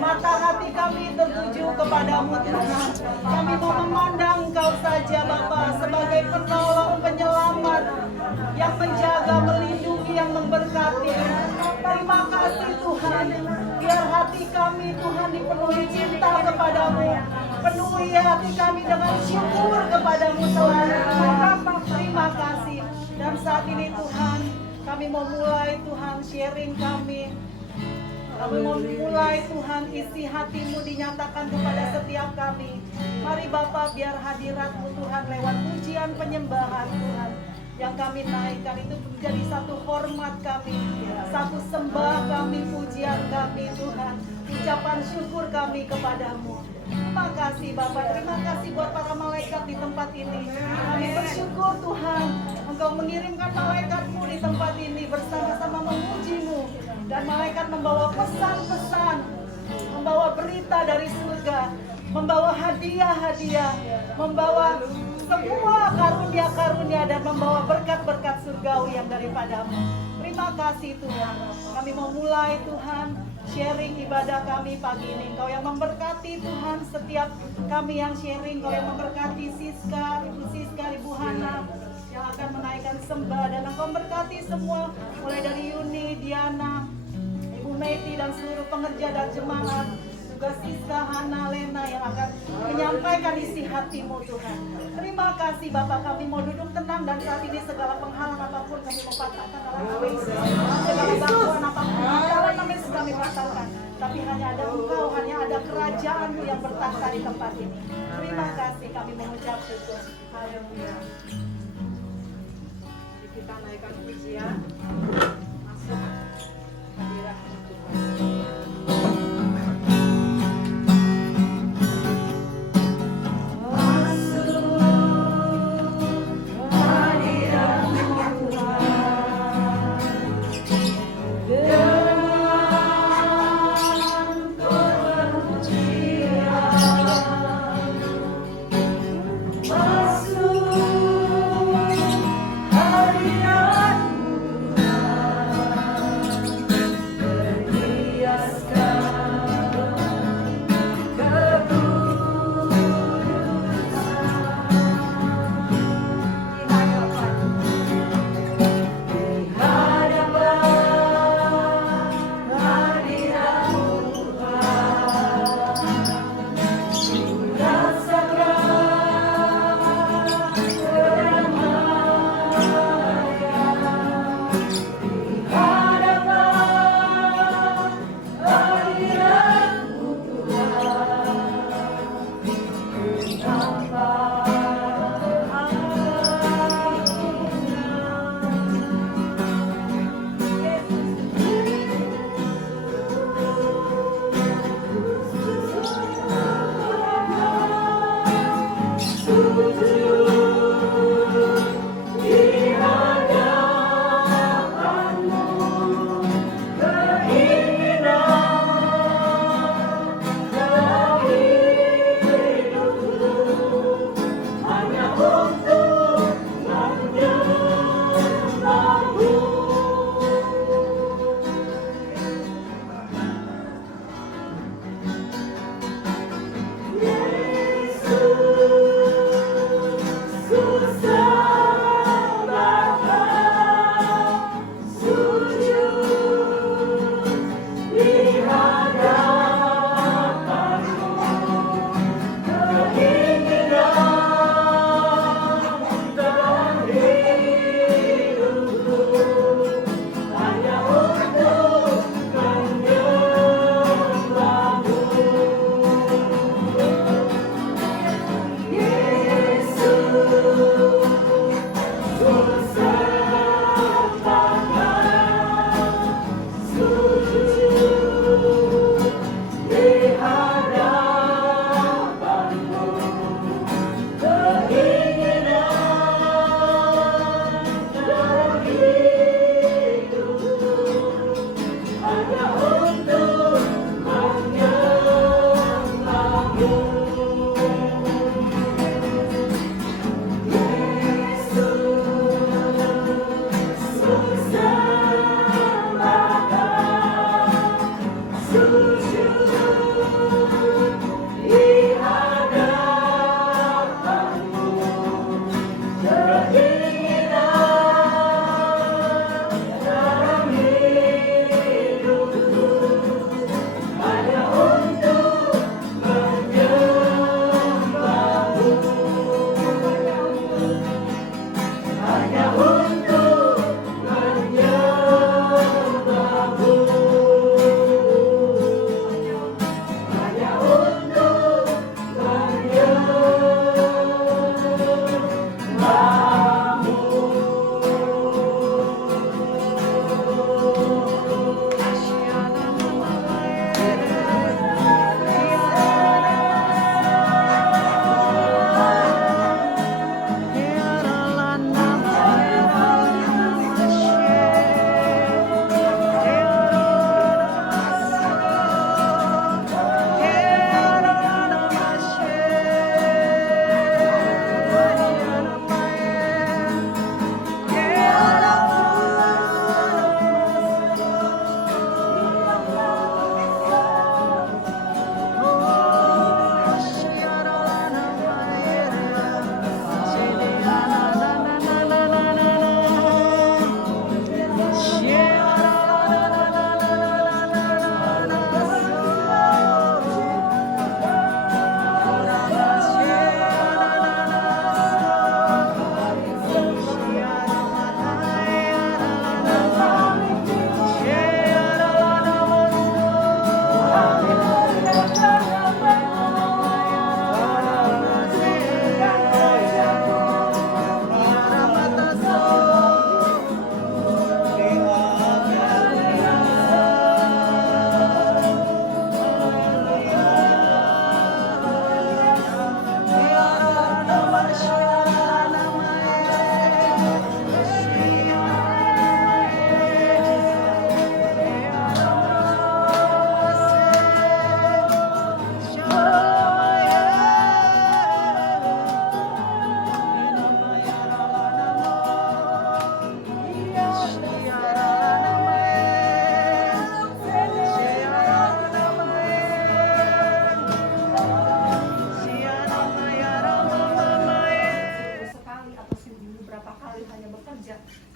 Mata hati kami tertuju kepadamu Tuhan. Kami mau memandang Engkau saja Bapa sebagai penolong, penyelamat yang menjaga, melindungi, yang memberkati. Terima kasih Tuhan. Biar hati kami Tuhan dipenuhi cinta kepadamu. Penuhi hati kami dengan syukur kepadamu selalu. Terima kasih. Dan saat ini Tuhan, kami mau mulai Tuhan sharing kami. Kami mau mulai Tuhan, isi hati-Mu dinyatakan kepada setiap kami. Mari Bapa, biar hadirat-Mu Tuhan lewat pujian penyembahan Tuhan yang kami naikkan itu menjadi satu hormat kami, satu sembah kami, pujian kami Tuhan, ucapan syukur kami kepadamu. Terima kasih Bapak, terima kasih buat para malaikat di tempat ini. Kami bersyukur Tuhan, Engkau mengirimkan malaikat-Mu di tempat ini bersama-sama memuji-Mu. Dan malaikat membawa pesan-pesan, membawa berita dari surga, membawa hadiah-hadiah, membawa semua karunia-karunia dan membawa berkat-berkat surgawi yang daripadamu. Terima kasih Tuhan. Kami mau mulai Tuhan sharing ibadah kami pagi ini. Engkau yang memberkati Tuhan setiap kami yang sharing. Engkau yang memberkati Siska, Ibu Hana yang akan menaikkan sembah. Dan Engkau memberkati semua mulai dari Yuni, Diana, Ibu Meti dan seluruh pengerja dan jemaat. Juga Siska, Hana, Lena yang akan menyampaikan isi hati-Mu Tuhan. Terima kasih Bapak, kami mau duduk tenang dan saat ini segala penghalang apapun kami mau patahkan dalam nama Yesus. Segala gangguan apapun dalam nama Yesus kami patahkan. Tapi hanya ada Engkau, hanya ada kerajaan-Mu yang bertahta di tempat ini. Terima kasih, kami mengucap syukur. Haleluya. Jadi kita naikkan pujian. Masuk hadirat Tuhan.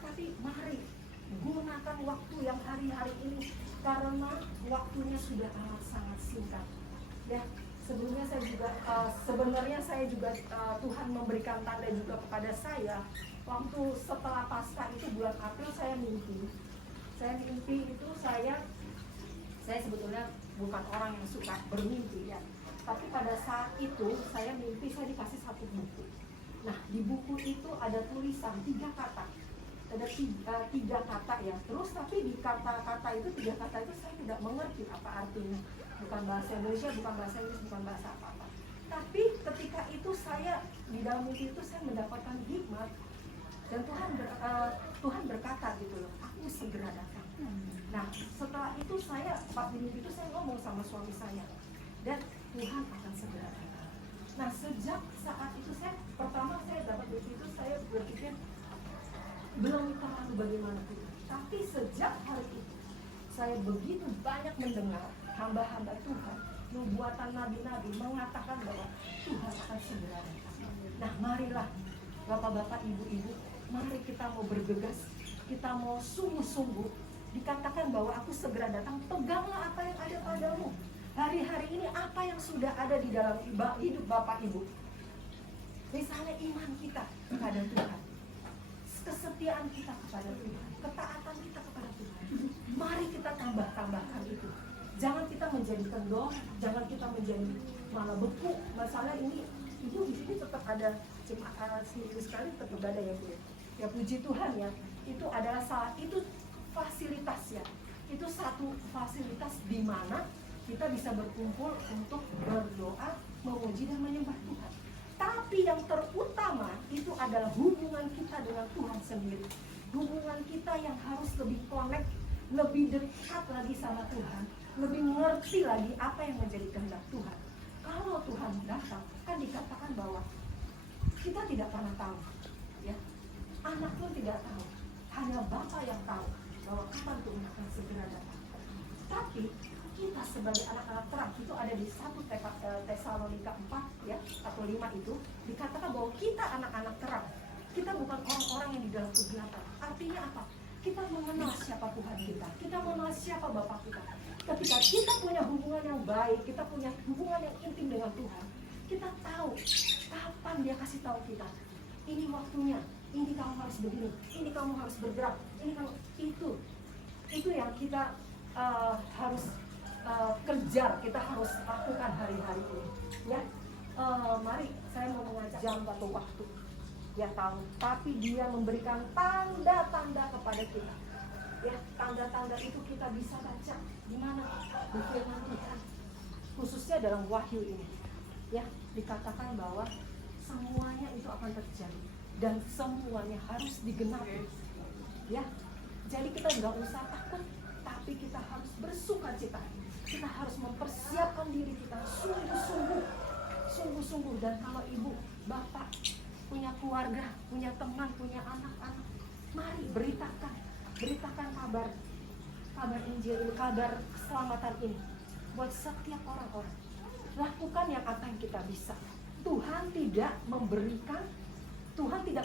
Tapi mari gunakan waktu yang hari-hari ini, karena waktunya sudah amat sangat singkat. Ya, sebelumnya saya juga sebenarnya saya juga Tuhan memberikan tanda juga kepada saya waktu setelah Paskah itu bulan April. Saya mimpi itu saya sebetulnya bukan orang yang suka bermimpi ya, tapi pada saat itu saya mimpi saya dikasih satu buku. Nah, di buku itu ada tulisan 3 kata, ada tiga kata ya. Terus tapi di kata-kata itu 3 kata itu saya tidak mengerti apa artinya, bukan bahasa Indonesia, bukan bahasa Inggris, bukan bahasa apa-apa. Tapi ketika itu saya di dalam mimpi itu saya mendapatkan hikmat, dan Tuhan berkata gitu loh, aku segera datang. Nah, setelah itu saya pas di mimpi itu saya ngomong sama suami saya, dan Tuhan akan segera datang. Nah, sejak saat itu pertama saya dapat mimpi itu saya berpikir belum terlalu bagaimana Tuhan. Tapi sejak hari itu saya begitu banyak mendengar hamba-hamba Tuhan, nubuatan nabi-nabi mengatakan bahwa Tuhan akan segera datang. Nah, marilah Bapak-bapak, Ibu-ibu, mari kita mau bergegas, kita mau sungguh-sungguh. Dikatakan bahwa aku segera datang, peganglah apa yang ada padamu. Hari-hari ini apa yang sudah ada di dalam hidup Bapak Ibu. Misalnya iman kita kepada Tuhan, kesetiaan kita kepada Tuhan, ketaatan kita kepada Tuhan. Mari kita tambahkan itu. Jangan kita menjadi kendor, jangan kita menjadi malah beku. Masalah ini, Ibu di sini tetap ada jemaat seminggu sekali tetap ada ya Bu. Ya puji Tuhan ya. Itu adalah itu fasilitas ya. Itu satu fasilitas di mana kita bisa berkumpul untuk berdoa, memuji dan menyembah Tuhan. Tapi yang terutama itu adalah hubungan kita dengan Tuhan sendiri. Hubungan kita yang harus lebih connect, lebih dekat lagi sama Tuhan, lebih mengerti lagi apa yang menjadi kehendak Tuhan. Kalau Tuhan datang, kan dikatakan bahwa kita tidak pernah tahu, ya. Anak pun tidak tahu, hanya Bapa yang tahu bahwa kapan Tuhan akan segera datang. Tapi kita sebagai anak-anak terang, itu ada di 1 Tesalonika 4 ya, atau 5 itu dikatakan bahwa kita anak-anak terang. Kita bukan orang-orang yang di dalam kegelapan. Artinya apa? Kita mengenal siapa Tuhan kita, kita mengenal siapa Bapa kita. Ketika kita punya hubungan yang baik, kita punya hubungan yang intim dengan Tuhan, kita tahu kapan Dia kasih tahu kita, ini waktunya, ini kamu harus begini, ini kamu harus bergerak, ini kamu itu yang kita harus kejar, kita harus lakukan hari-hari ini. Ya, mari saya mau mengajak jam atau waktu, ya tahu, tapi Dia memberikan tanda-tanda kepada kita. Ya, tanda-tanda itu kita bisa baca di mana? Di firman Tuhan. Khususnya dalam Wahyu ini. Ya, dikatakan bahwa semuanya itu akan terjadi dan semuanya harus digenapi. Ya. Jadi kita nggak usah takut, tapi kita harus bersukacita. Kita harus mempersiapkan diri kita sungguh-sungguh. Dan kalau ibu, bapak punya keluarga, punya teman, punya anak-anak, mari beritakan kabar Injil ini, kabar keselamatan ini buat setiap orang-orang. Lakukan yang apa yang kita bisa. Tuhan tidak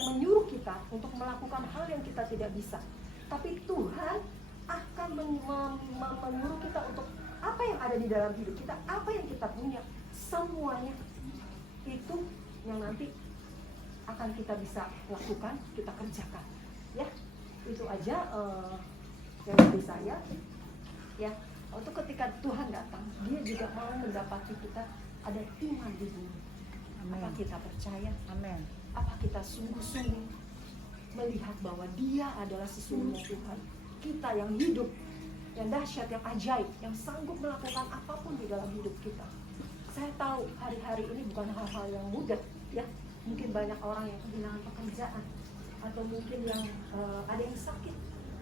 menyuruh kita untuk melakukan hal yang kita tidak bisa. Tapi Tuhan akan menyuruh kita untuk apa yang ada di dalam hidup kita, apa yang kita punya, semuanya itu yang nanti akan kita bisa lakukan, kita kerjakan. Ya, itu aja yang dari saya. Ya, untuk ketika Tuhan datang, Dia juga mau mendapati kita ada iman di bumi. Apa kita percaya? Amin. Apa kita sungguh-sungguh melihat bahwa Dia adalah sesungguhnya Tuhan, kita yang hidup, yang dahsyat, yang ajaib, yang sanggup melakukan apapun di dalam hidup kita. Saya tahu hari-hari ini bukan hal-hal yang mudah, ya. Mungkin banyak orang yang kehilangan pekerjaan, atau mungkin yang ada yang sakit,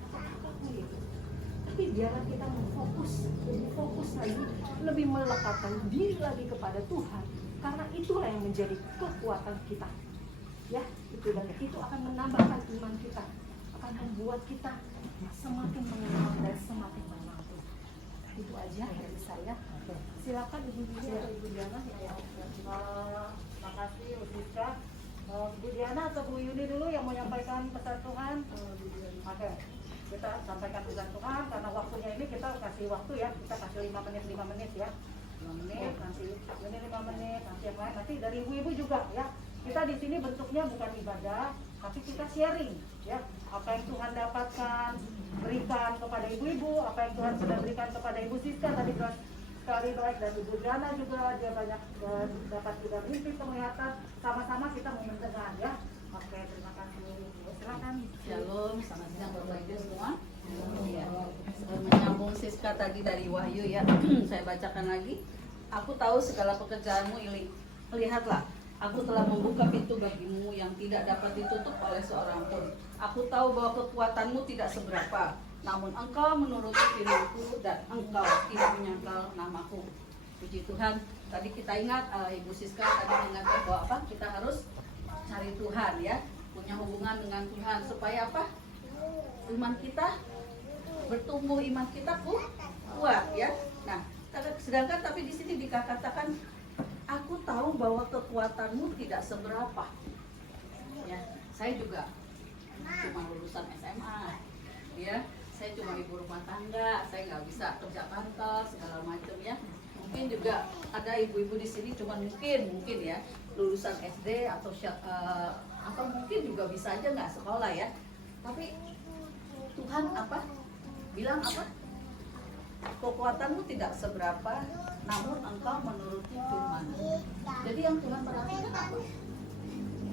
atau apapun itu. Tapi biarlah kita lebih fokus lagi, lebih melekatkan diri lagi kepada Tuhan, karena itulah yang menjadi kekuatan kita. Ya, itu dan itu akan menambahkan iman kita, akan membuat kita semakin mengenal dan semakin mengenal Tuhan. Itu aja dari saya. Silakan Ibu Diana atau Ibu Diana. Makasih Siska. Bu Diana atau Bu Yuni dulu yang mau menyampaikan pesan Tuhan? Oke, kita sampaikan pesan Tuhan karena waktunya ini kita kasih waktu ya, kita kasih 5 menit ya. 5 menit, nanti ini 5 menit, nanti yang lain, nanti dari ibu-ibu juga ya. Kita di sini bentuknya bukan ibadah, tapi kita sharing ya. Apa yang Tuhan dapatkan, berikan kepada ibu-ibu, apa yang Tuhan sudah berikan kepada Ibu Siska tadi sekali baik, dan Ibu Diana juga dia banyak dapat juga mimpi penglihatan, sama-sama kita mau mendengar ya. Oke, terima kasih. Silakan. Shalom, selamat siang Bapak Ibu semua. Ya, menyambung Siska tadi dari Wahyu ya, saya bacakan lagi. Aku tahu segala pekerjaanmu, Ili. Lihatlah, aku telah membuka pintu bagimu yang tidak dapat ditutup oleh seorang pun. Aku tahu bahwa kekuatanmu tidak seberapa, namun engkau menuruti firman-Ku dan engkau tidak menyangkal namaku. Puji Tuhan. Tadi kita ingat, Ibu Siska tadi mengingatkan bahwa apa? Kita harus cari Tuhan ya, punya hubungan dengan Tuhan supaya apa? Iman kita bertumbuh, iman kita kuat ya. Nah, sedangkan tapi di sini dikatakan, aku tahu bahwa kekuatanmu tidak seberapa. Ya, saya juga cuma lulusan SMA, ya. Saya cuma ibu rumah tangga, saya nggak bisa kerja kantor segala macam ya. Mungkin juga ada ibu-ibu di sini cuma mungkin ya lulusan SD atau mungkin juga bisa aja nggak sekolah ya. Tapi Tuhan apa? Bilang apa? Kekuatanmu tidak seberapa, namun engkau menuruti firman. Jadi yang Tuhan perhatikan apa?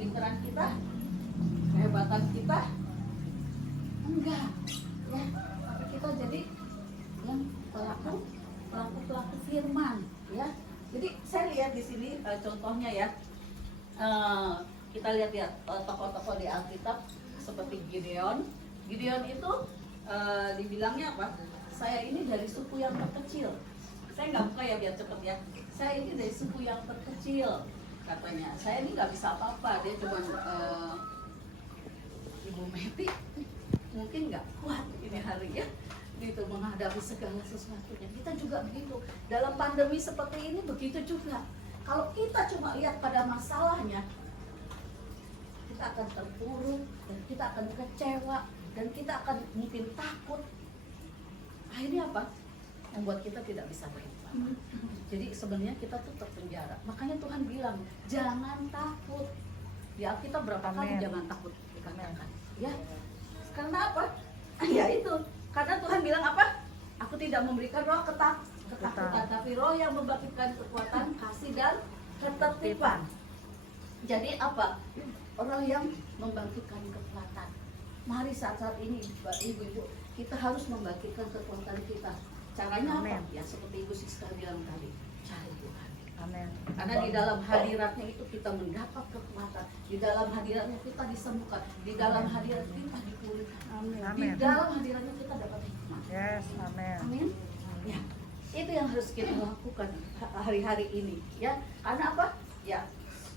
Pinteran kita, kehebatan kita, enggak. Ya, tapi kita jadi yang pelaku firman, ya. Jadi saya lihat di sini contohnya ya. Kita lihat ya tokoh-tokoh di Alkitab seperti Gideon. Gideon itu dibilangnya apa? Saya ini dari suku yang terkecil. Saya nggak buka ya biar cepet ya. Saya ini dari suku yang terkecil katanya. Saya ini nggak bisa apa-apa. Dia cuma Ibu Meti mungkin nggak kuat ini hari ya, gitu menghadapi segala sesuatunya. Kita juga begitu. Dalam pandemi seperti ini begitu juga. Kalau kita cuma lihat pada masalahnya, kita akan terpuruk dan kita akan kecewa dan kita akan mungkin takut. Akhirnya apa? Membuat kita tidak bisa beriman. Jadi sebenarnya kita tuh terpenjara. Makanya Tuhan bilang jangan takut. Di Alkitab berapa kali jangan takut dikatakan? Ya, karena apa? Ya itu. Karena Tuhan bilang apa? Aku tidak memberikan roh ketakutan, tapi roh yang membangkitkan kekuatan, kasih dan ketertiban. Jadi apa? Roh yang membangkitkan kekuatan. Mari saat-saat ini ibu-ibu, kita harus membangkitkan kekuatan kita. Caranya apa? Ya seperti Ibu Siska bilang tadi, cari Tuhan. Amin. Karena di dalam hadiratnya itu kita mendapat kekuatan. Di dalam hadiratnya kita disembuhkan. Di dalam hadirat kita dipulihkan. Amin. Di dalam hadiratnya kita dapat hikmah. Yes, amin. Amin. Ya, itu yang harus kita lakukan hari-hari ini. Ya, karena apa? Ya,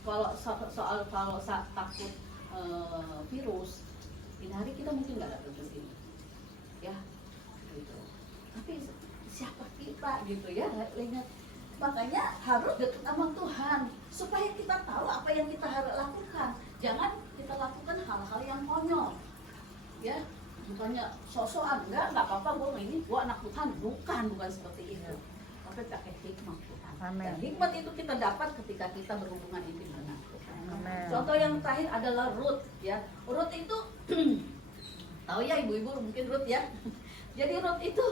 kalau takut virus, ini hari kita mungkin nggak datang ke sini. Ya, gitu. Tapi siapa kita gitu ya? Ingat. Makanya harus dekat sama Tuhan supaya kita tahu apa yang kita harus lakukan. Jangan kita lakukan hal-hal yang konyol, ya. Bukannya sosokan, enggak apa-apa gue anak Tuhan, bukan seperti itu. Tapi pakai hikmat Tuhan. Amin. Dan hikmat itu kita dapat ketika kita berhubungan intim dengan Tuhan. Amin. Contoh yang terakhir adalah Ruth, ya. Ruth itu tahu ya ibu-ibu mungkin Ruth ya. Jadi Ruth itu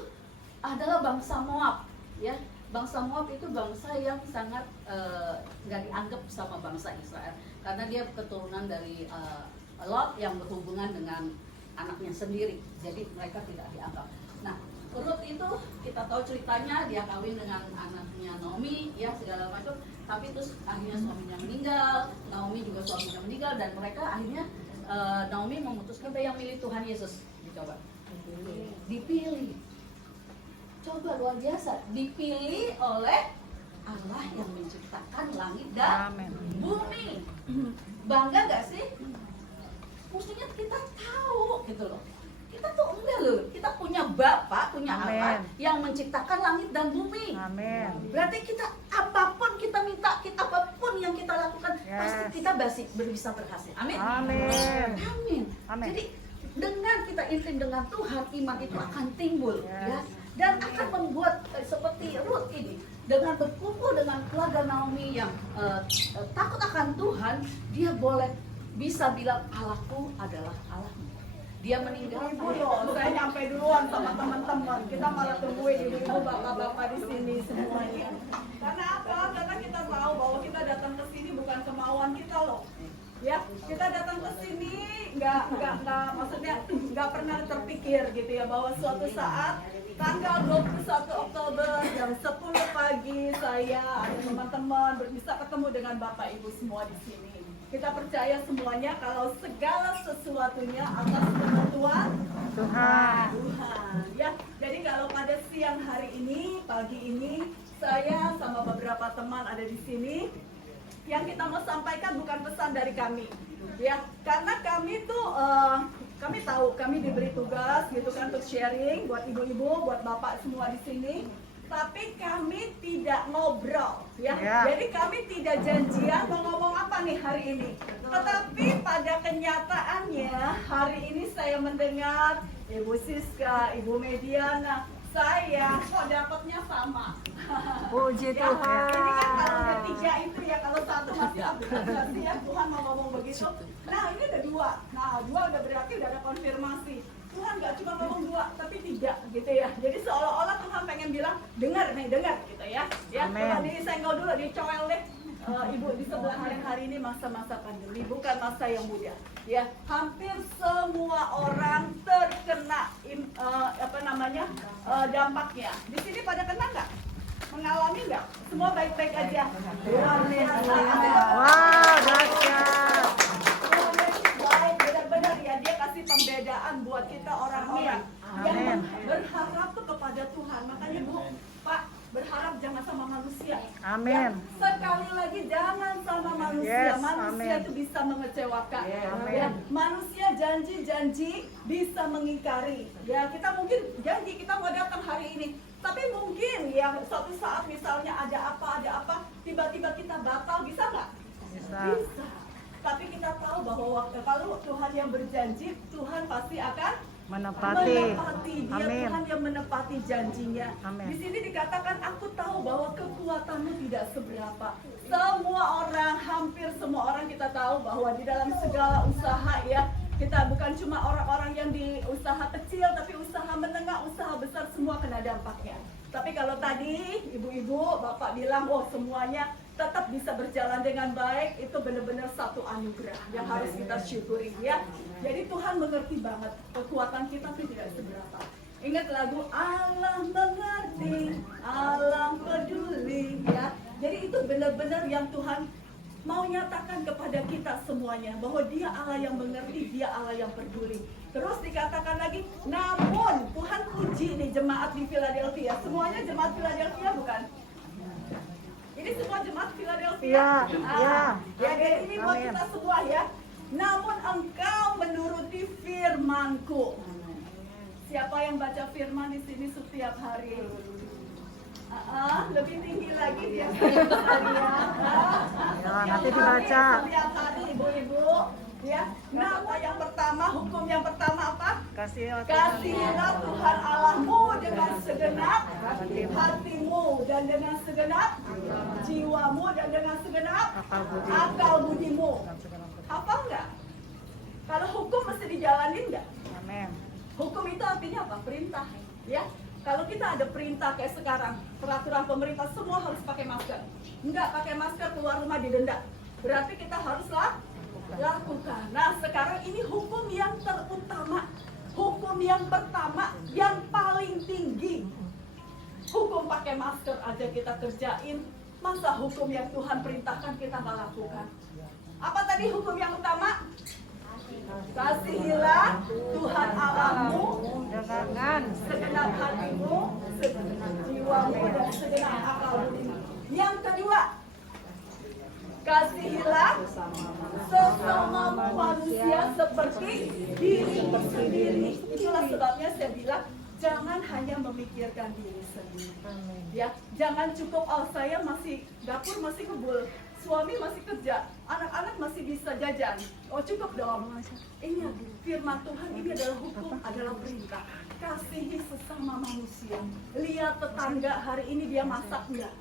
adalah bangsa Moab, ya. Bangsa Moab itu bangsa yang sangat nggak dianggap sama bangsa Israel karena dia keturunan dari Lot yang berhubungan dengan anaknya sendiri, jadi mereka tidak dianggap. Nah, Ruth itu kita tahu ceritanya, dia kawin dengan anaknya Naomi, ya segala macam. Tapi terus akhirnya suaminya meninggal, Naomi juga suaminya meninggal, dan mereka akhirnya Naomi memutuskan yang milih Tuhan Yesus. Dicoba, dipilih. Coba luar biasa, dipilih oleh Allah yang menciptakan langit dan bumi. Bangga gak sih? Mestinya kita tahu gitu loh. Kita kita tuh enggak loh. Kita punya Bapa, punya Allah Amin. yang menciptakan langit dan bumi. Amin. Berarti kita apapun kita minta, apapun yang kita lakukan, Yes. pasti kita bisa berhasil. Amin. Amin. Amin. Amin. Jadi dengan kita intim dengan Tuhan, iman itu akan timbul, Yes. ya, dan akan membuat seperti Ruth ini dengan berkumpul dengan keluarga Naomi yang takut akan Tuhan, dia boleh bisa bilang Allahku adalah Allahmu. Dia meninggalkan. Ibu loh, saya nyampe duluan sama teman-teman. Kita malah tungguin ibu-ibu, bapak-bapak di sini semuanya. Karena apa? Karena kita tahu bahwa kita datang ke sini bukan kemauan kita loh. Ya, kita datang ke sini maksudnya nggak pernah terpikir gitu ya bahwa suatu saat tanggal 21 Oktober jam 10 pagi saya ada teman-teman bisa ketemu dengan Bapak Ibu semua di sini. Kita percaya semuanya kalau segala sesuatunya atas ketentuan Tuhan. Tuhan. Ya, jadi kalau pada siang hari ini, pagi ini, saya sama beberapa teman ada di sini. Yang kita mau sampaikan bukan pesan dari kami, ya, karena kami tuh kami tahu kami diberi tugas gitu kan untuk sharing buat ibu-ibu, buat bapak semua di sini. Tapi kami tidak ngobrol, ya. Ya. Jadi kami tidak janjian mau ngomong apa nih hari ini. Tetapi pada kenyataannya hari ini saya mendengar Ibu Siska, Ibu Mediana, saya kok dapatnya sama. Puji Ya, ini kan Tuhan. kalau udah 3 itu ya, kalau 1 masih apresiasi ya, Tuhan mau ngomong begitu. Nah ini ada 2, nah 2 udah berarti udah ada konfirmasi. Tuhan nggak cuma ngomong 2, tapi 3 gitu ya. Jadi seolah-olah Tuhan pengen bilang, dengar gitu ya. Ya, Amin. coba disenggol dulu, dicoel deh. Ibu di sebelah hari ini masa-masa pandemi, bukan masa yang mudah. Ya, hampir semua orang terkena dampaknya. Di sini pada kena nggak? Mengalami nggak? Semua baik-baik aja. Luar biasa. Wow, dahsyat. Baik, benar-benar ya, dia kasih pembedaan buat kita orang-orang yang Amin. berharap tuh kepada Tuhan. Makanya Bu, Pak, berharap jangan sama manusia. Amin. Ya, sekali lagi jangan sama manusia. Yes, Manusia amin. itu bisa mengecewakan. Amin. Ya, manusia janji-janji bisa mengingkari. Ya, kita mungkin janji kita mau datang hari ini. Tapi mungkin ya suatu saat misalnya ada apa, tiba-tiba kita batal, bisa nggak? Bisa. Bisa. Tapi kita tahu bahwa kalau Tuhan yang berjanji, Tuhan pasti akan Menepati. Dia Amin. Tuhan yang menepati janjinya. Amin. Di sini dikatakan, aku tahu bahwa kekuatanmu tidak seberapa. Semua orang, hampir semua orang kita tahu bahwa di dalam segala usaha ya, kita bukan cuma orang-orang yang di usaha kecil, tapi usaha menengah, usaha besar semua kena dampaknya. Tapi kalau tadi ibu-ibu, bapak bilang, oh semuanya tetap bisa berjalan dengan baik, itu benar-benar satu anugerah yang harus kita syukuri ya. Jadi Tuhan mengerti banget, kekuatan kita itu tidak seberapa. Ingat lagu Allah mengerti, Allah peduli ya. Jadi itu benar-benar yang Tuhan mau nyatakan kepada kita semuanya, bahwa Dia Allah yang mengerti, Dia Allah yang peduli. Terus dikatakan lagi, namun Tuhan puji nih jemaat di Philadelphia. Semuanya jemaat Philadelphia bukan? Ini semua jemaat Philadelphia. Iya, iya. Ya, jadi ini buat Amin. kita semua ya. Namun engkau menuruti firman-Ku. Siapa yang baca firman di sini setiap hari? Lebih tinggi lagi dia sekalian. Ya, nanti dibaca. Setiap hari ibu-ibu. Ya. Nama yang pertama, hukum yang pertama apa? Kasihilah Tuhan Allahmu dengan segenap hatimu dan dengan segenap jiwamu dan dengan segenap akal budimu. Hafal nggak? Kalau hukum mesti dijalanin nggak? Amin. Hukum itu artinya apa? Perintah. Ya. Kalau kita ada perintah kayak sekarang, peraturan pemerintah semua harus pakai masker. Enggak pakai masker keluar rumah didenda. Berarti kita harus lakukan. Nah, sekarang ini hukum yang terutama, hukum yang pertama, yang paling tinggi. Hukum pakai masker aja kita kerjain, masa hukum yang Tuhan perintahkan kita nggak lakukan? Apa tadi hukum yang utama? Kasihilah Tuhan Allahmu Dengan segenap hatimu, segenap jiwamu, dan segenap akal budimu. Yang kedua, kasihilah sesama manusia seperti dirimu sendiri. Itulah sebabnya saya bilang jangan hanya memikirkan diri sendiri. Ya, jangan cukup saya masih dapur masih kebul, suami masih kerja, anak-anak masih bisa jajan. Oh cukup dong. Ini firman Tuhan, ini adalah hukum, adalah perintah. Kasihi sesama manusia. Lihat tetangga hari ini dia masak enggak?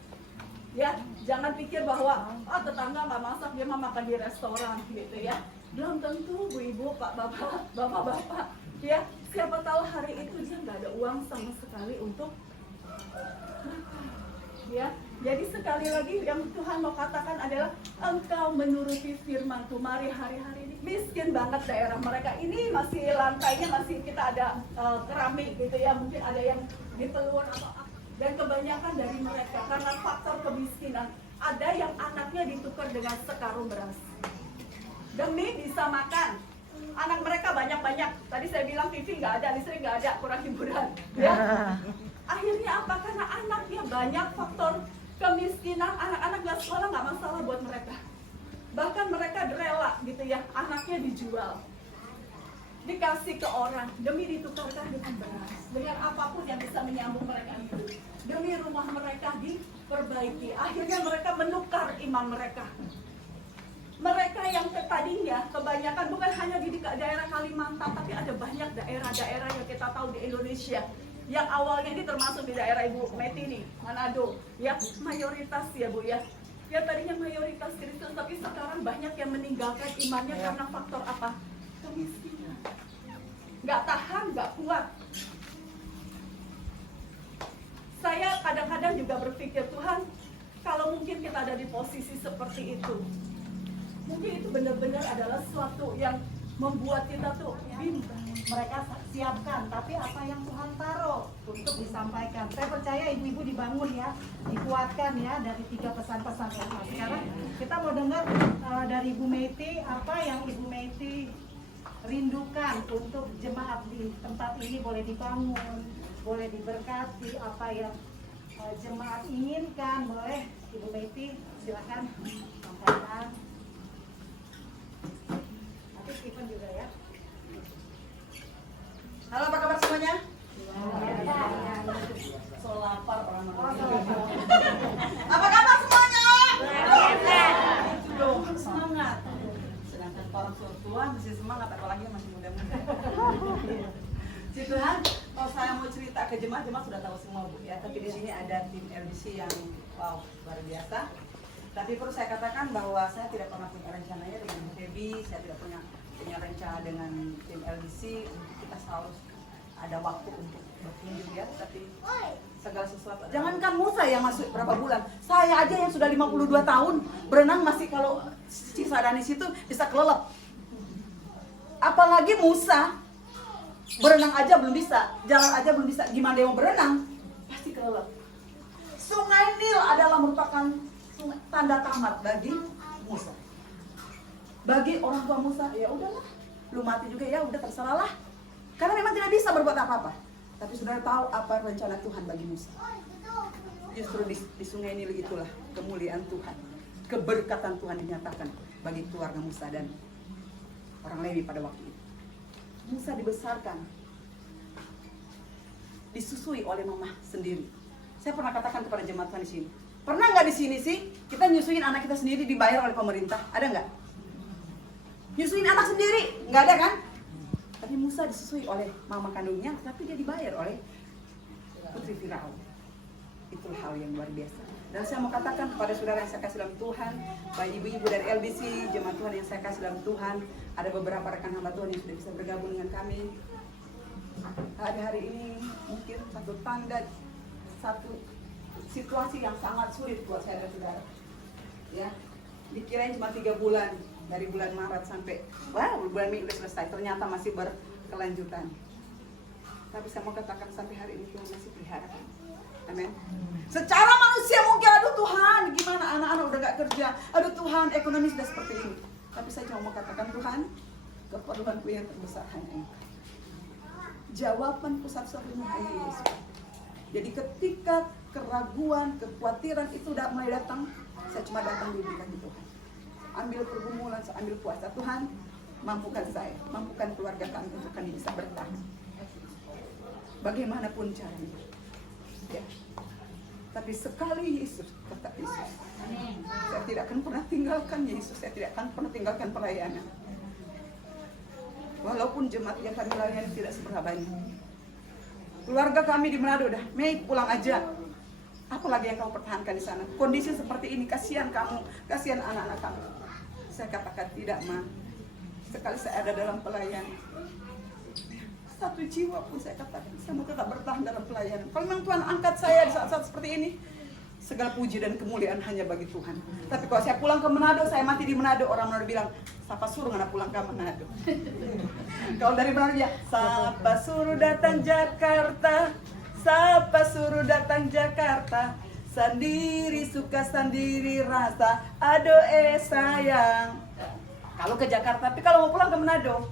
Ya, jangan pikir bahwa tetangga nggak masak, dia mah makan di restoran gitu ya. Belum tentu bu ibu, pak bapak, bapak-bapak. Ya, siapa tahu hari itu dia nggak ada uang sama sekali untuk makan. Ya, jadi sekali lagi yang Tuhan mau katakan adalah engkau menuruti firman-Ku. Mari hari-hari ini miskin banget daerah mereka ini, masih lantainya masih kita ada keramik gitu ya, mungkin ada yang dipelun atau apa. Dan kebanyakan dari mereka karena faktor kemiskinan, ada yang anaknya ditukar dengan sekarung beras demi bisa makan. Anak mereka banyak-banyak. Tadi saya bilang TV nggak ada, listrik nggak ada, kurang hiburan. Ya. Akhirnya apa? Karena anaknya banyak faktor kemiskinan, anak-anak nggak sekolah nggak masalah buat mereka. Bahkan mereka rela gitu ya, anaknya dijual, dikasih ke orang demi ditukarkan dengan beras, dengan apapun yang bisa menyambung mereka hidup, demi rumah mereka diperbaiki. Akhirnya mereka menukar iman mereka. Mereka yang tadinya kebanyakan bukan hanya di daerah Kalimantan, tapi ada banyak daerah-daerah yang kita tahu di Indonesia yang awalnya ini termasuk di daerah Ibu Meti nih, Manado, ya mayoritas ya Bu ya. Ya tadinya mayoritas Kristen, tapi sekarang banyak yang meninggalkan imannya karena faktor apa? Kemiskinan. Nggak tahan, nggak kuat. Saya kadang-kadang juga berpikir, Tuhan, kalau mungkin kita ada di posisi seperti itu, mungkin itu benar-benar adalah sesuatu yang membuat kita tuh bimbang. Mereka siapkan, tapi apa yang Tuhan taruh untuk disampaikan. Saya percaya ibu-ibu dibangun ya, dikuatkan ya dari 3 pesan-pesan Tuhan. Sekarang kita mau dengar dari Ibu Meti, apa yang Ibu Meti rindukan untuk jemaat di tempat ini, boleh dibangun, boleh diberkati, apa yang jemaat inginkan, boleh Ibu Meti silakan sampaikan. Nanti Stephen juga ya. Halo, apa kabar semuanya? So lapar orang Apa kabar semuanya? Semangat. Sedangkan orang tua masih semangat, apalagi masih muda-muda. Si Tuhan, kalau saya mau cerita ke jemaat sudah tahu semua Bu ya. Tapi di sini ada tim LBC yang wow luar biasa. Tapi perlu saya katakan bahwa saya tidak pernah punya rencananya dengan Feby, saya tidak punya rencana dengan tim LBC. Kita selalu ada waktu untuk berkunjung ya, tapi segala sesuatu. Jangankan Musa yang masuk berapa bulan, saya aja yang sudah 52 tahun berenang masih kalau Cisadanis itu bisa kelelep. Apalagi Musa berenang aja belum bisa, jalan aja belum bisa, gimana dia mau berenang? Pasti kelelep. Sungai Nil adalah merupakan tanda tamat bagi Musa. Bagi orang tua Musa, ya udahlah, lu mati juga ya, udah terserah lah. Karena memang tidak bisa berbuat apa-apa. Tapi saudara tahu apa rencana Tuhan bagi Musa. Justru di Sungai Nil itulah kemuliaan Tuhan, keberkatan Tuhan dinyatakan bagi keluarga Musa dan orang Lewi pada waktu itu. Musa dibesarkan, disusui oleh mama sendiri. Saya pernah katakan kepada jemaat Tuhan di sini, pernah nggak di sini sih kita nyusuin anak kita sendiri dibayar oleh pemerintah? Ada nggak? Nyusuin anak sendiri, nggak ada kan? Tapi Musa disusui oleh mama kandungnya, tapi dia dibayar oleh putri Firaun. Itulah hal yang luar biasa. Dan saya mau katakan kepada saudara yang saya kasih dalam Tuhan, baik ibu-ibu dari LBC, jemaat Tuhan yang saya kasih dalam Tuhan, ada beberapa rekan hamba Tuhan yang sudah bisa bergabung dengan kami. Hari-hari ini mungkin satu tanda, satu situasi yang sangat sulit buat saya dan saudara. Ya, dikirain cuma 3 bulan. Dari bulan Maret sampai bulan Mei udah selesai, ternyata masih berkelanjutan. Tapi saya mau katakan sampai hari ini Tuhan masih pelihara. Amin. Secara manusia mungkin, aduh Tuhan, gimana anak-anak udah gak kerja, aduh Tuhan, ekonomi sudah seperti ini. Tapi saya cuma mau katakan, Tuhan, keperluanku yang terbesar hanya Engkau. Jawaban satu-satunya hanya Yesus. Jadi ketika keraguan, kekhawatiran itu udah mulai datang, saya cuma datang di Tuhan. Ambil pergumulan, ambil puasa. Tuhan, mampukan saya, mampukan keluarga kami untuk kami bisa bertahan. Bagaimanapun caranya. Ya. Tapi sekali Yesus, kata Yesus, saya tidak akan pernah tinggalkan Yesus, saya tidak akan pernah tinggalkan pelayanan. Walaupun jemaat yang kami layani tidak seberapa banyak. Keluarga kami di Manado udah, Mei pulang aja. Apalagi yang kamu pertahankan di sana? Kondisi seperti ini, kasihan kamu, kasihan anak-anak kamu. Saya katakan tidak, Ma. Sekali saya ada dalam pelayanan, satu jiwa pun saya katakan, saya mau tetap bertahan dalam pelayanan. Kalau memang Tuhan angkat saya di saat-saat seperti ini, segala puji dan kemuliaan hanya bagi Tuhan. Tapi kalau saya pulang ke Manado, saya mati di Manado, orang Manado bilang, siapa suruh nggak pulang ke Manado? Kalau dari Manado ya, siapa suruh datang Jakarta, siapa suruh datang Jakarta, sendiri suka sendiri rasa, aduh sayang. Kalau ke Jakarta, tapi kalau mau pulang ke Manado,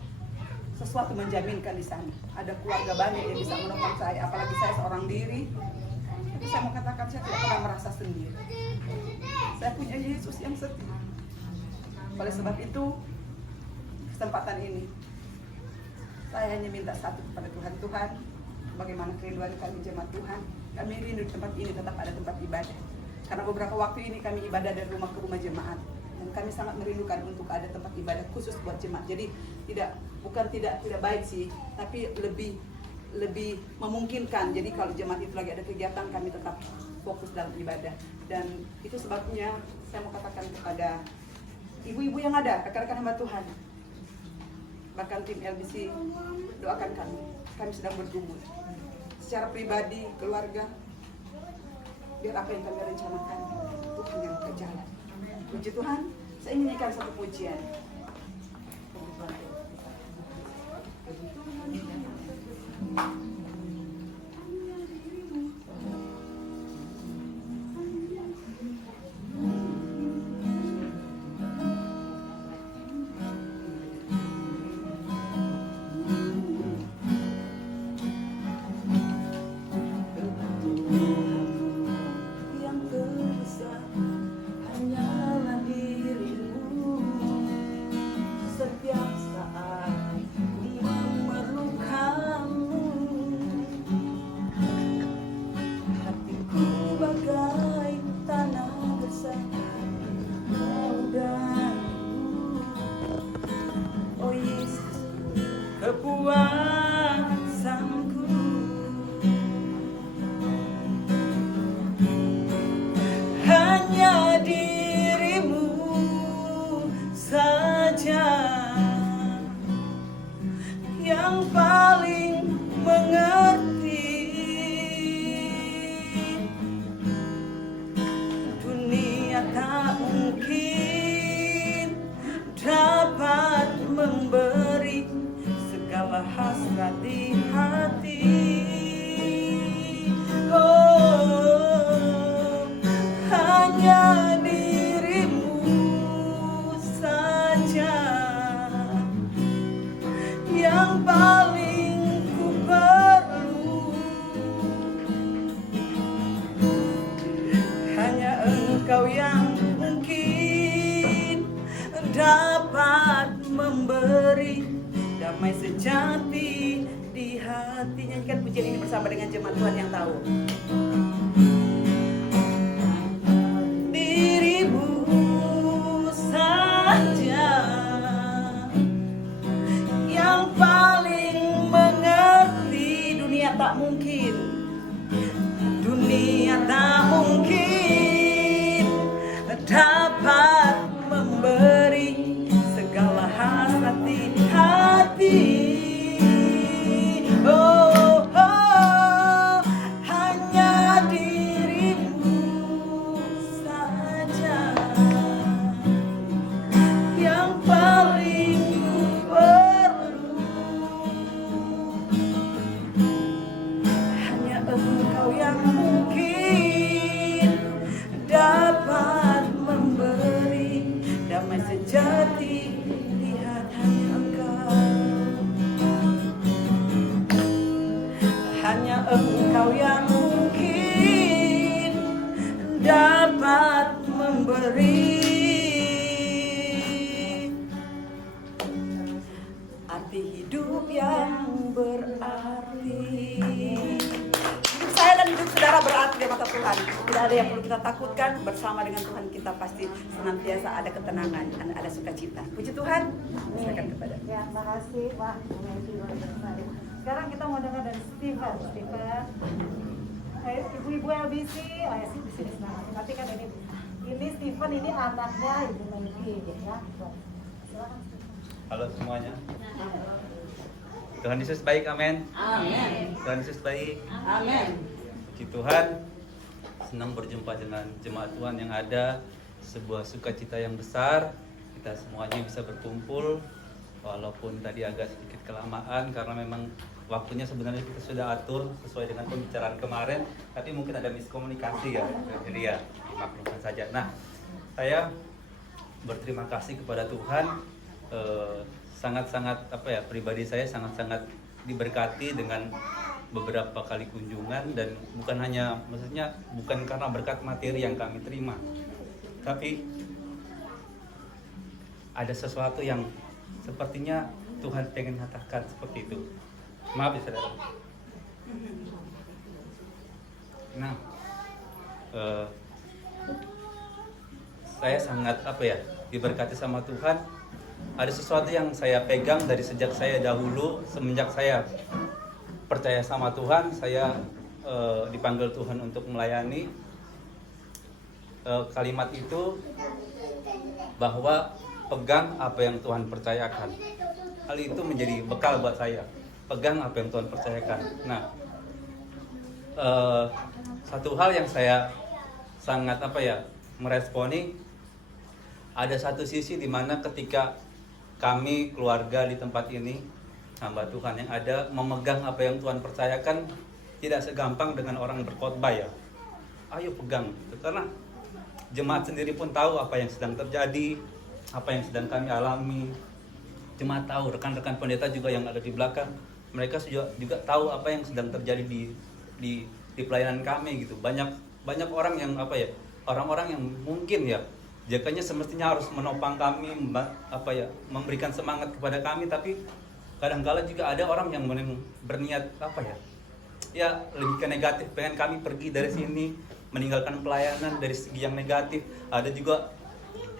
sesuatu menjaminkan di sana. Ada keluarga banyak yang bisa menopang saya, apalagi saya seorang diri. Tapi saya mau katakan saya tidak pernah merasa sendiri. Saya punya Yesus yang setia. Oleh sebab itu, kesempatan ini, saya hanya minta satu kepada Tuhan. Tuhan, bagaimana kerinduan kami jemaat Tuhan. Kami rindu di tempat ini tetap ada tempat ibadah. Karena beberapa waktu ini kami ibadah dari rumah ke rumah jemaat. Dan kami sangat merindukan untuk ada tempat ibadah khusus buat jemaat. Jadi bukan tidak baik sih, tapi lebih memungkinkan. Jadi kalau jemaat itu lagi ada kegiatan, kami tetap fokus dalam ibadah. Dan itu sebabnya saya mau katakan kepada ibu-ibu yang ada, rekan-rekan hamba Tuhan, bahkan tim LBC, doakan kami. Kami sedang bergumul secara pribadi, keluarga, biar apa yang kami rencanakan Tuhan yang berjalan. Puji Tuhan, saya ingin nyanyikan satu pujian. Yang terbesar hanyalah dirimu. Setiap saat memerlukanmu, hatiku bagai tanah gersang padamu. Oh Yesus, kepuasanku. Hanya dirimu saja yang paling mengerti. Dunia tak mungkin dapat memberi segala hasrat di hati. Oh, hanya dirimu saja yang paling ku perlu. Hanya Engkau yang mungkin dapat memberi damai sejati di hati. Nyanyikan pujian ini bersama dengan jemaat Tuhan yang tahu. Dirimu saja yang paling mengerti. Dunia tak mungkin, dunia tak mungkin dapat memberi segala hasrat di hati. Oh, oh, hanya dirimu saja yang paling ku perlu. Hanya hidup yang berarti. Hidup saya dan hidup saudara berarti di mata Tuhan. Tidak ada yang perlu kita takutkan. Bersama dengan Tuhan kita pasti senantiasa ada ketenangan dan ada sukacita. Puji Tuhan. Silakan kepada. Ya, makasih. Wah, mengerti luar biasa. Sekarang kita mau dengar dari Steven. Ibu-ibu LBC, ya sih di sini senang. Tapi kan ini Steven ini anaknya Ibu Melki, ya. Silakan. Halo semuanya. Tuhan Yesus baik, amin. Amin. Tuhan Yesus baik. Amin. Puji Tuhan. Senang berjumpa dengan jemaat Tuhan yang ada. Sebuah sukacita yang besar. Kita semuanya bisa berkumpul. Walaupun tadi agak sedikit kelamaan karena memang waktunya sebenarnya kita sudah atur sesuai dengan pembicaraan kemarin, tapi mungkin ada miskomunikasi ya. Jadi ya dimaklumkan saja. Nah, saya berterima kasih kepada Tuhan. Sangat-sangat pribadi saya sangat-sangat diberkati dengan beberapa kali kunjungan, dan bukan hanya bukan karena berkat materi yang kami terima, tapi ada sesuatu yang sepertinya Tuhan pengen katakan seperti itu. Maaf ya saudara. Nah, saya sangat diberkati sama Tuhan. Ada sesuatu yang saya pegang dari sejak saya dahulu, semenjak saya percaya sama Tuhan, saya dipanggil Tuhan untuk melayani. Kalimat itu bahwa pegang apa yang Tuhan percayakan. Hal itu menjadi bekal buat saya. Pegang apa yang Tuhan percayakan. Nah, satu hal yang saya sangat meresponi, ada satu sisi di mana ketika kami keluarga di tempat ini, hamba Tuhan yang ada, memegang apa yang Tuhan percayakan, tidak segampang dengan orang berkhotbah ya. Ayo pegang, karena jemaat sendiri pun tahu apa yang sedang terjadi, apa yang sedang kami alami. Jemaat tahu, rekan-rekan pendeta juga yang ada di belakang, mereka juga tahu apa yang sedang terjadi di pelayanan kami gitu. Banyak orang yang orang-orang yang mungkin ya jakanya semestinya harus menopang kami, memberikan semangat kepada kami, tapi kadang-kala juga ada orang yang berniat lebih ke negatif, pengen kami pergi dari sini, meninggalkan pelayanan dari segi yang negatif. Ada juga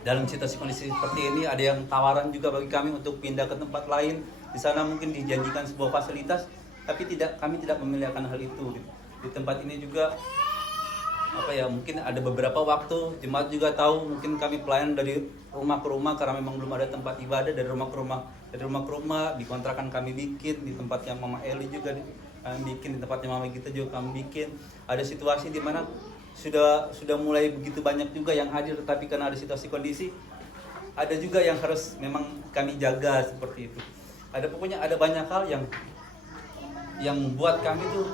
dalam situasi kondisi seperti ini, ada yang tawaran juga bagi kami untuk pindah ke tempat lain. Di sana mungkin dijanjikan sebuah fasilitas, tapi kami tidak memilih akan hal itu. Di tempat ini juga mungkin ada beberapa waktu jemaat juga tahu mungkin kami pelayan dari rumah ke rumah karena memang belum ada tempat ibadah. Dari rumah ke rumah di kontrakan kami bikin, di tempatnya Mama Eli juga kami bikin, di tempatnya Mama Gita juga kami bikin. Ada situasi di mana sudah mulai begitu banyak juga yang hadir, tetapi karena ada situasi kondisi, ada juga yang harus memang kami jaga seperti itu. Pokoknya ada banyak hal yang buat kami tuh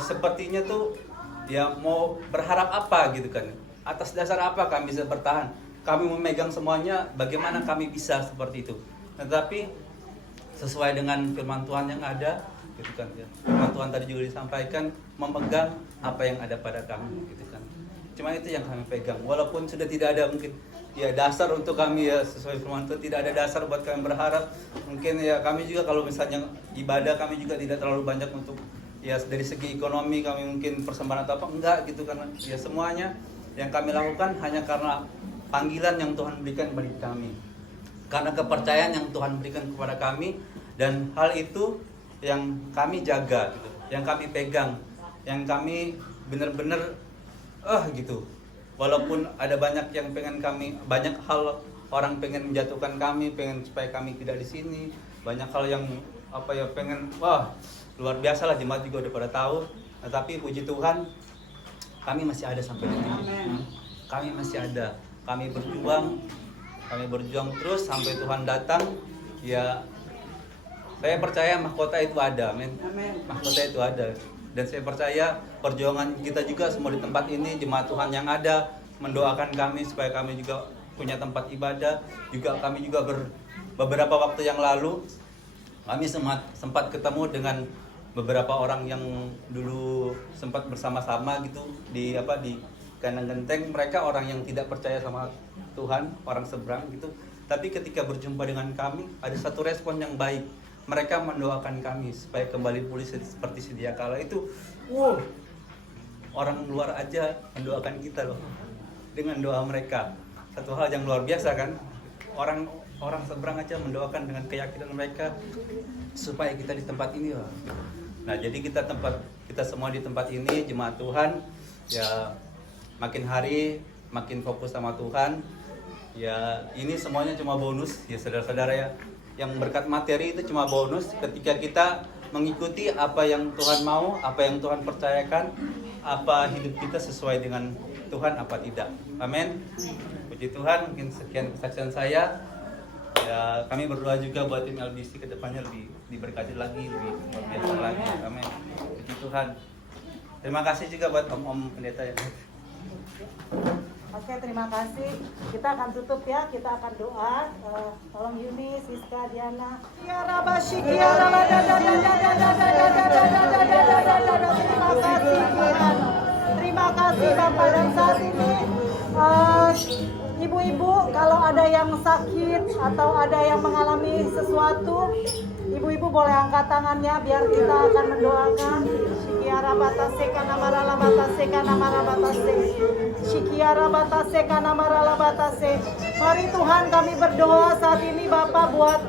sepertinya tuh ya mau berharap apa gitu kan, atas dasar apa kami bisa bertahan, kami memegang semuanya, bagaimana kami bisa seperti itu. Tetapi sesuai dengan firman Tuhan yang ada gitu kan ya, firman Tuhan tadi juga disampaikan, memegang apa yang ada pada kami gitu kan. Cuma itu yang kami pegang, walaupun sudah tidak ada mungkin ya dasar untuk kami ya, sesuai firman Tuhan tidak ada dasar buat kami berharap. Mungkin ya kami juga kalau misalnya ibadah kami juga tidak terlalu banyak untuk ya dari segi ekonomi kami mungkin persembahan atau apa enggak gitu, karena ya semuanya yang kami lakukan hanya karena panggilan yang Tuhan berikan kepada kami, karena kepercayaan yang Tuhan berikan kepada kami, dan hal itu yang kami jaga gitu, yang kami pegang, yang kami benar-benar gitu. Walaupun ada banyak yang pengen kami, banyak hal orang pengen menjatuhkan kami, pengen supaya kami tidak di sini, banyak hal yang pengen luar biasa lah, jemaat juga udah pada tahu. Tapi puji Tuhan, kami masih ada sampai detik ini. Kami masih ada. Kami berjuang terus sampai Tuhan datang. Ya, saya percaya mahkota itu ada, amin. Mahkota itu ada. Dan saya percaya perjuangan kita juga semua di tempat ini, jemaat Tuhan yang ada, mendoakan kami supaya kami juga punya tempat ibadah. Juga kami juga beberapa waktu yang lalu kami sempat ketemu dengan beberapa orang yang dulu sempat bersama-sama gitu di Kandang Genteng. Mereka orang yang tidak percaya sama Tuhan, orang seberang gitu. Tapi ketika berjumpa dengan kami, ada satu respon yang baik. Mereka mendoakan kami supaya kembali pulih seperti sedia kala. Itu, wow, orang luar aja mendoakan kita loh. Dengan doa mereka. Satu hal yang luar biasa kan. Orang seberang aja mendoakan dengan keyakinan mereka supaya kita di tempat ini loh. Nah, jadi kita semua di tempat ini, jemaat Tuhan, ya makin hari makin fokus sama Tuhan. Ya, ini semuanya cuma bonus ya saudara-saudara ya. Yang berkat materi itu cuma bonus ketika kita mengikuti apa yang Tuhan mau, apa yang Tuhan percayakan, apa hidup kita sesuai dengan Tuhan apa tidak. Amin. Puji Tuhan, mungkin sekian kesaksian saya. Ya, kami berdoa juga buat tim LBC ke depannya lebih diberkati lagi, lebih luar biasa lagi. Amin. Puji Tuhan. Terima kasih juga buat om-om pendeta ya. Oke, terima kasih. Kita akan tutup ya. Kita akan doa. Tolong Yuni, Siska, Diana. Kiara Bashikiara la da da da da da da da da da da da da da da da. Terima kasih Tuhan. Terima kasih Bapak. Dan saat ini ibu-ibu kalau ada yang sakit atau ada yang mengalami sesuatu, ibu-ibu boleh angkat tangannya biar kita akan mendoakan. Shikiara batase kana marala batase kana mara batase. Shikiara batase kana marala batase. Mari Tuhan kami berdoa saat ini Bapak buat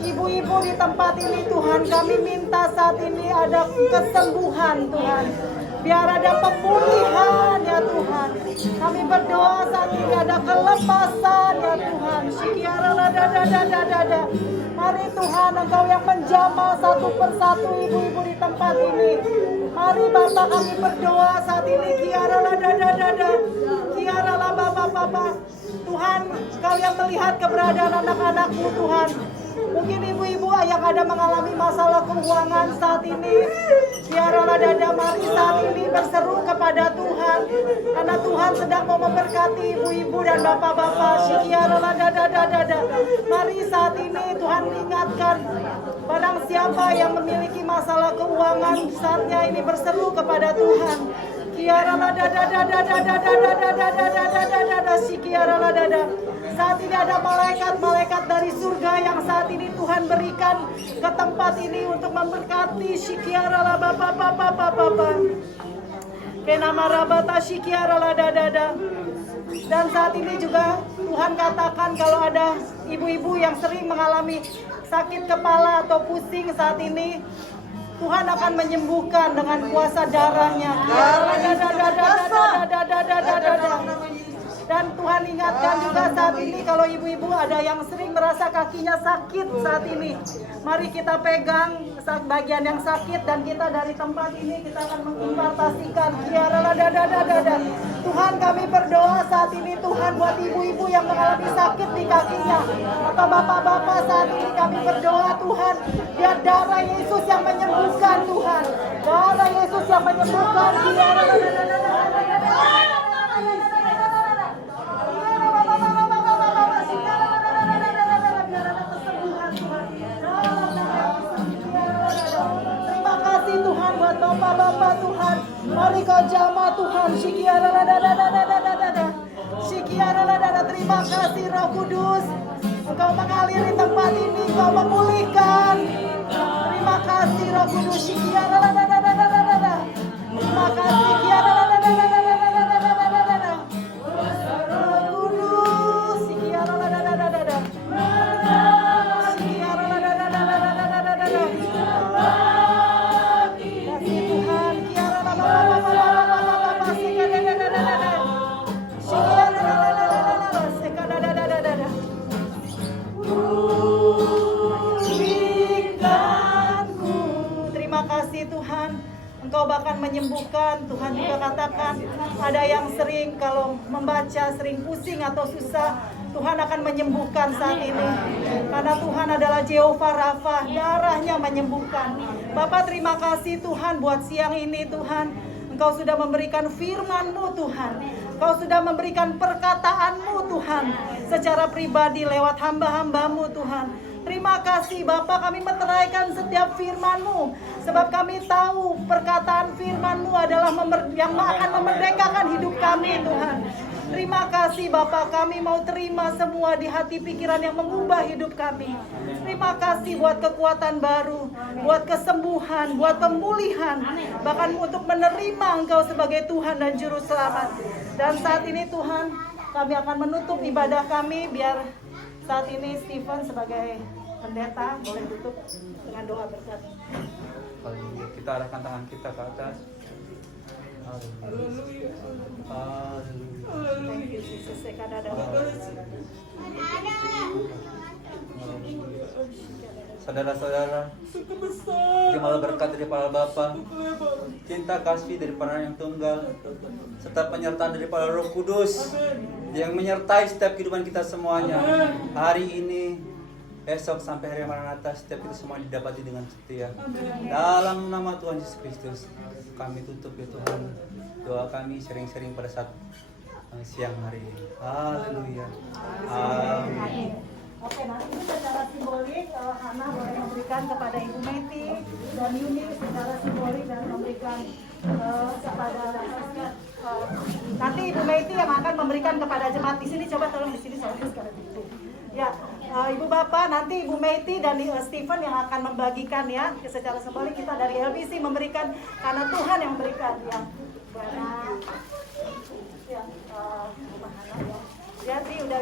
ibu-ibu di tempat ini Tuhan. Kami minta saat ini ada kesembuhan Tuhan. Biar ada pemulihan ya Tuhan. Kami berdoa saat ini ada kelepasan ya Tuhan. Shikiara la da da da da da da. Mari Tuhan Engkau yang menjamah satu persatu ibu-ibu di tempat ini. Mari Bapak kami berdoa saat ini. Kiara la da da da da. Kiara la Bapak. Tuhan Engkau yang melihat keberadaan anak-anakmu Tuhan. Mungkin ibu-ibu yang ada mengalami masalah keuangan saat ini. Biarlah dada mari saat ini berseru kepada Tuhan. Karena Tuhan sedang mau memberkati ibu-ibu dan bapak-bapak. Shikiarlah dada. Mari saat ini Tuhan ingatkan. Barang siapa yang memiliki masalah keuangan, saatnya ini berseru kepada Tuhan. Kiarlah dada. Shikiarlah dada. Saat ini ada malaikat-malaikat dari surga yang saat ini Tuhan berikan ke tempat ini untuk memberkati. Shikiarala Bapak. Kenama rabata shikiarala dada. Dan saat ini juga Tuhan katakan kalau ada ibu-ibu yang sering mengalami sakit kepala atau pusing saat ini, Tuhan akan menyembuhkan dengan kuasa darahnya. Dan Tuhan ingatkan juga saat ini kalau ibu-ibu ada yang sering merasa kakinya sakit saat ini. Mari kita pegang bagian yang sakit dan kita dari tempat ini kita akan mengimpartasikan. Tuhan kami berdoa saat ini Tuhan buat ibu-ibu yang mengalami sakit di kakinya. Atau bapak-bapak saat ini kami berdoa Tuhan. Biar darah Yesus yang menyembuhkan Tuhan. Darah Yesus yang menyembuhkan. Terima kasih Tuhan buat bapak-bapak Tuhan. Mari kau jamah Tuhan. Shikiara. Terima kasih Roh Kudus. Engkau mengaliri tempat ini, Engkau memulihkan. Terima kasih Roh Kudus. Shikiara. Terima kasih Kiara. Engkau bahkan menyembuhkan. Tuhan juga katakan ada yang sering kalau membaca sering pusing atau susah, Tuhan akan menyembuhkan saat ini. Karena Tuhan adalah Jehovah Rafa, darahnya menyembuhkan. Bapak terima kasih Tuhan buat siang ini Tuhan. Engkau sudah memberikan firman-Mu Tuhan. Engkau sudah memberikan perkataan-Mu Tuhan. Secara pribadi lewat hamba-hamba-Mu Tuhan. Terima kasih Bapak, kami meteraikan setiap firman-Mu. Sebab kami tahu perkataan firman-Mu adalah yang akan memerdekakan hidup kami Tuhan. Terima kasih Bapak, kami mau terima semua di hati pikiran yang mengubah hidup kami. Terima kasih buat kekuatan baru, buat kesembuhan, buat pemulihan, bahkan untuk menerima Engkau sebagai Tuhan dan Juru Selamat. Dan saat ini Tuhan, kami akan menutup ibadah kami, biar saat ini Stephen sebagai pendeta boleh tutup dengan doa berkat. Haleluya. Kita arahkan tangan kita ke atas. Haleluya. Haleluya. Thank you Jesus. Saudara-saudara, terimalah berkat daripada Bapa, cinta kasih daripada yang tunggal, serta penyertaan daripada Roh Kudus yang menyertai setiap kehidupan kita semuanya. Hari ini, esok sampai hari Maranatha, setiap kita semua didapati dengan setia. Dalam nama Tuhan Yesus Kristus, kami tutup ya Tuhan doa kami sering-sering pada saat siang hari ini. Haleluya. Amin. Oke, nanti ini secara simbolik Hana boleh memberikan kepada Ibu Meti dan Yuni secara simbolik dan memberikan kepada nanti Ibu Meti yang akan memberikan kepada jemaat di sini. Coba tolong di sini soalnya sekarang itu. Ya, Ibu Bapak, nanti Ibu Meti dan Stephen yang akan membagikan ya secara simbolik. Kita dari LBC memberikan karena Tuhan yang memberikan ya. Ya, ya sih udah.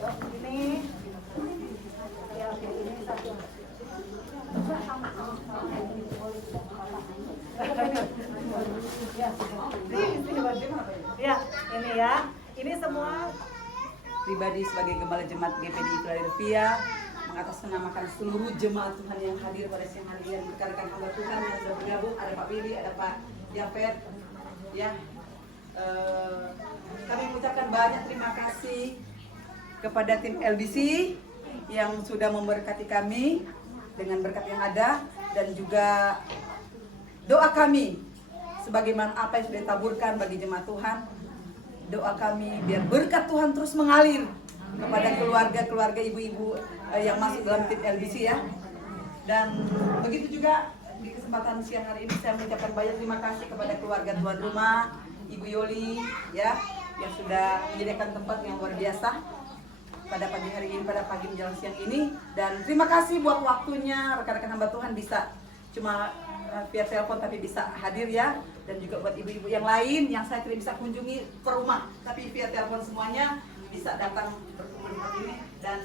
Oke, ini ya ini satu. Ya, ini ya. Ini semua Pribadi sebagai Gembala Jemaat GPDI Philadelphia mengatasnamakan seluruh jemaat Tuhan yang hadir pada siang hari ini, rekan-rekan hamba Tuhan yang sudah bergabung, ada Pak Willy, ada Pak Jafet, ya. Kami mengucapkan banyak terima kasih kepada tim LBC yang sudah memberkati kami dengan berkat yang ada, dan juga doa kami sebagaimana apa yang sudah ditaburkan bagi jemaat Tuhan. Doa kami biar berkat Tuhan terus mengalir kepada keluarga-keluarga ibu-ibu yang masuk dalam tim LBC ya. Dan begitu juga di kesempatan siang hari ini saya mengucapkan banyak terima kasih kepada keluarga tuan rumah, Ibu Yoli ya, yang sudah menyediakan tempat yang luar biasa pada pagi hari ini, pada pagi menjelang siang ini. Dan terima kasih buat waktunya rekan-rekan hamba Tuhan bisa cuma via telepon tapi bisa hadir ya. Dan juga buat ibu-ibu yang lain yang saya tidak bisa kunjungi ke rumah tapi via telepon semuanya bisa datang berkumpul di tempat ini dan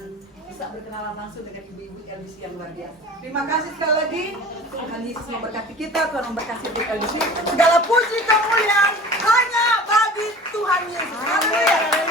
bisa berkenalan langsung dengan ibu-ibu LBC yang luar biasa. Terima kasih sekali lagi. Tuhan Yesus memberkati kita, Tuhan memberkati tim LBC. Segala puji kemuliaan hanya bagi Tuhan Yesus. Haleluya.